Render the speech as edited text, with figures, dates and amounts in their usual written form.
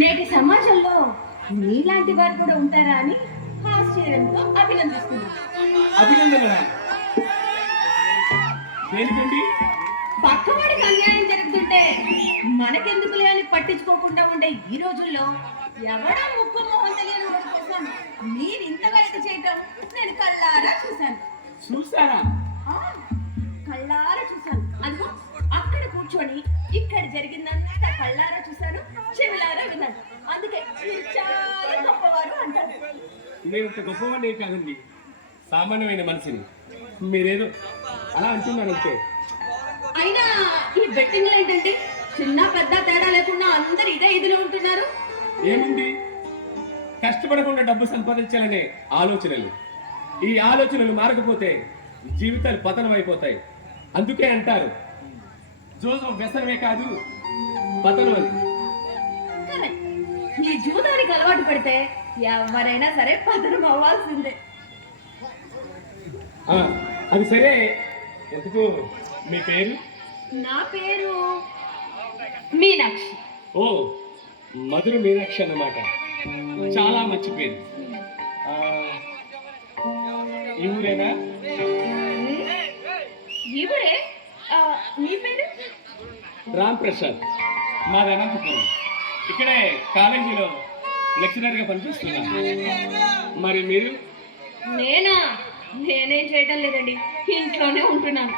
నేటి సమాజంలో నీలాంటి వారు కూడా ఉంటారా అని ఆశ్చర్యంతో అభినందిస్తున్నాను. అభినందనలా? దేనికండి? పక్కవాడికి అన్యాయం జరుగుతుంటే మనకెందుకులే అని పట్టించుకోకుండా ఉండే ఈ రోజుల్లో ఎవడో ముక్కు మొహం తెలియని వాడి కోసం మీరు ఇంతగా ఇది చేయటం నేను కళ్ళారా చూశాను. చూసారా? ఆ, కళ్ళారా చూశాను. అదిగో అక్కడ కూర్చొని ఇక్కడ జరిగిందంతా కళ్ళారా చూశాను, చెవిలారా విన్నాను. అందుకే మీరు చాలా గొప్పవారు అంటారు. నేను ఇంత గొప్పవాడిని కాదండి, సామాన్యమైన మనిషిని. మీరేదో అలా అంటున్నారంటే. అయినా ఈ బెట్టింగ్లు ఏంటంటే చిన్న పెద్ద తేడా లేకుండా అందరు ఇదే ఇదిలో ఉంటున్నారు. ఏముంది, కష్టపడకుండా డబ్బు సంపాదించాలనే ఆలోచనలు. ఈ ఆలోచనలు మారకపోతే జీవితాలు పతనం అయిపోతాయి. అందుకే అంటారు జోజం వ్యసనమే కాదు పతనం అని. కరెక్ట్. ఈ జూదానికి అలవాటు పడితే ఎవరైనా సరే పతనం అవ్వాల్సిందే. అది సరే, ఎందుకు మీ పేరు? నా పేరు మీనాక్షి. ఓ, మధుర మీనాక్షి అన్నమాట. చాలా మంచి పేరు. ఈ ఊరేనా? ఇవరే నీ పేరు? రామ్ ప్రసాద్. మాది అనంతపురం. ఇక్కడే కాలేజీలో లెక్చరర్గా పనిచేస్తున్నాను. మరి మీరు? నేనేం చేయటం లేదండి, ఇంట్లోనే ఉంటున్నాను.